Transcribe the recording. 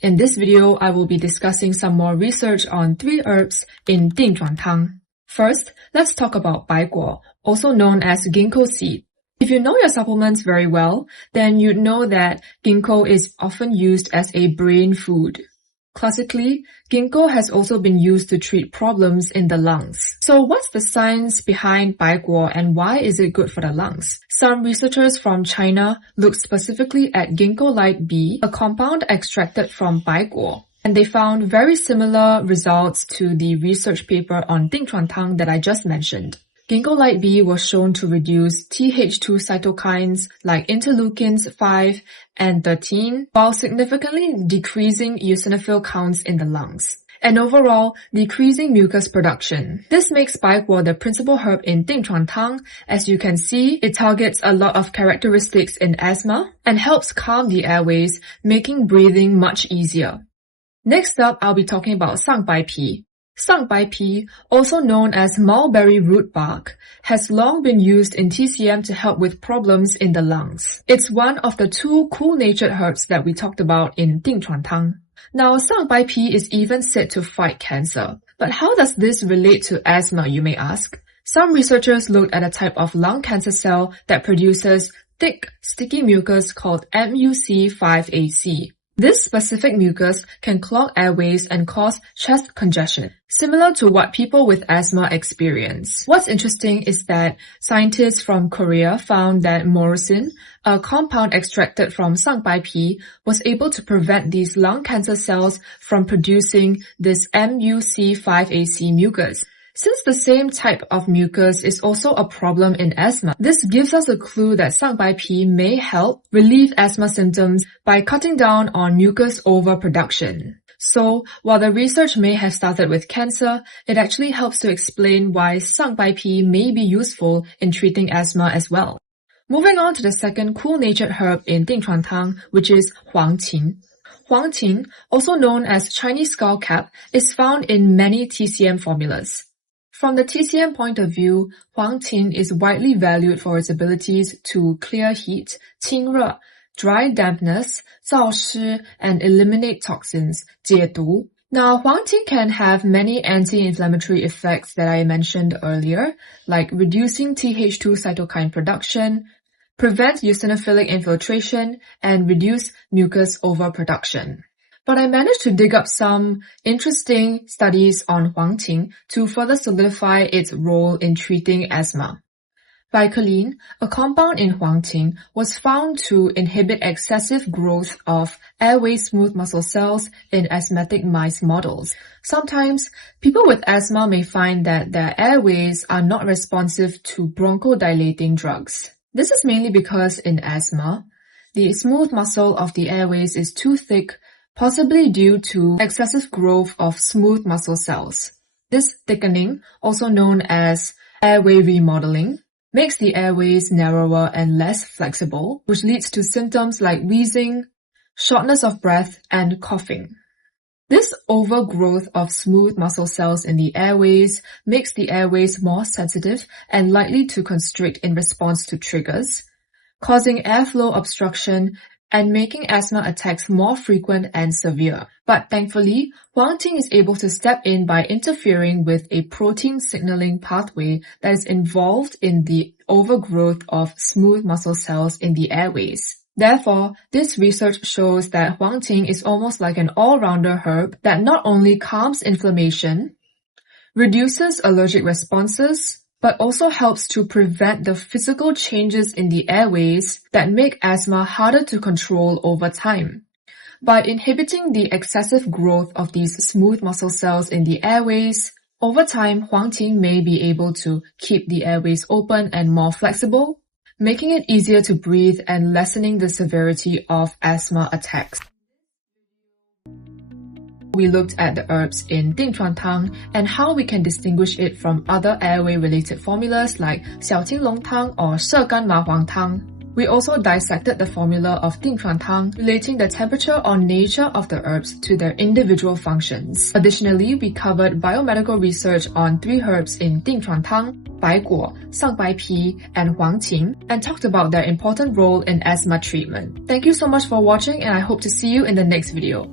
In this video, I will be discussing some more research on 3 herbs in Chuan Tang. First, let's talk about Baiguo, also known as ginkgo seed. If you know your supplements very well, then you'd know that ginkgo is often used as a brain food. Classically, ginkgo has also been used to treat problems in the lungs. So what's the science behind Baiguo and why is it good for the lungs? Some researchers from China looked specifically at Ginkgolide B, a compound extracted from Baiguo, and they found very similar results to the research paper on Chuan Tang that I just mentioned. Ginkgolide B was shown to reduce Th2 cytokines like interleukins 5 and 13 while significantly decreasing eosinophil counts in the lungs, and overall decreasing mucus production. This makes Baiguo the principal herb in Chuan Tang. As you can see, it targets a lot of characteristics in asthma and helps calm the airways, making breathing much easier. Next up, I'll be talking about Sangbai Pi. Sangbai Pi, also known as mulberry root bark, has long been used in TCM to help with problems in the lungs. It's one of the 2 cool-natured herbs that we talked about in Chuan Tang. Now, Sangbai Pi is even said to fight cancer. But how does this relate to asthma, you may ask? Some researchers looked at a type of lung cancer cell that produces thick, sticky mucus called MUC5AC. This specific mucus can clog airways and cause chest congestion, similar to what people with asthma experience. What's interesting is that scientists from Korea found that morosin, a compound extracted from Sangbai Pi, was able to prevent these lung cancer cells from producing this MUC5AC mucus. Since the same type of mucus is also a problem in asthma, this gives us a clue that Sangbai Pi may help relieve asthma symptoms by cutting down on mucus overproduction. So, while the research may have started with cancer, it actually helps to explain why Sangbai Pi may be useful in treating asthma as well. Moving on to the second cool-natured herb in Chuan Tang, which is Huang. Huang, also known as Chinese skullcap, is found in many TCM formulas. From the TCM point of view, Huang is widely valued for its abilities to clear heat, 清热, dry dampness, 燥湿, and eliminate toxins, 解毒. Now, Huang can have many anti-inflammatory effects that I mentioned earlier, like reducing Th2 cytokine production, prevent eosinophilic infiltration, and reduce mucus overproduction. But I managed to dig up some interesting studies on Huang to further solidify its role in treating asthma. Vicoline, a compound in Huang was found to inhibit excessive growth of airway smooth muscle cells in asthmatic mice models. Sometimes, people with asthma may find that their airways are not responsive to bronchodilating drugs. This is mainly because in asthma, the smooth muscle of the airways is too thick, possibly due to excessive growth of smooth muscle cells. This thickening, also known as airway remodeling, makes the airways narrower and less flexible, which leads to symptoms like wheezing, shortness of breath, and coughing. This overgrowth of smooth muscle cells in the airways makes the airways more sensitive and likely to constrict in response to triggers, causing airflow obstruction and making asthma attacks more frequent and severe. But thankfully, Huang is able to step in by interfering with a protein signaling pathway that is involved in the overgrowth of smooth muscle cells in the airways. Therefore, this research shows that Huang is almost like an all-rounder herb that not only calms inflammation, reduces allergic responses, but also helps to prevent the physical changes in the airways that make asthma harder to control over time. By inhibiting the excessive growth of these smooth muscle cells in the airways, over time, Huang may be able to keep the airways open and more flexible, making it easier to breathe and lessening the severity of asthma attacks. We looked at the herbs in Chuan Tang and how we can distinguish it from other airway-related formulas like Xiaoqinglong Tang or Shegan Ma Huang Tang. We also dissected the formula of Chuan Tang, relating the temperature or nature of the herbs to their individual functions. Additionally, we covered biomedical research on 3 herbs in Chuan Tang, Baiguo, Sangbai Pi, and Huang and talked about their important role in asthma treatment. Thank you so much for watching, and I hope to see you in the next video.